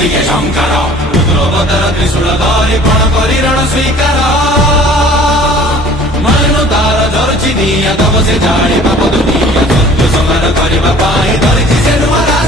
ଦିଏ ଶଙ୍କର ରୁଦ୍ରବଦର ତ୍ରିଶୂଳ ଧରି ପଣ କରି ରଣ ସ୍ୱୀକାର ମନୁ ତାର ଧରୁଛି ଦିଆ ଦବ ସେ ଜାଳି ପାପ ଦୁନିଆ ସତ୍ୟ ସମାନ କରିବା ପାଇଁ ଧରିଛି ସେ ନୂଆ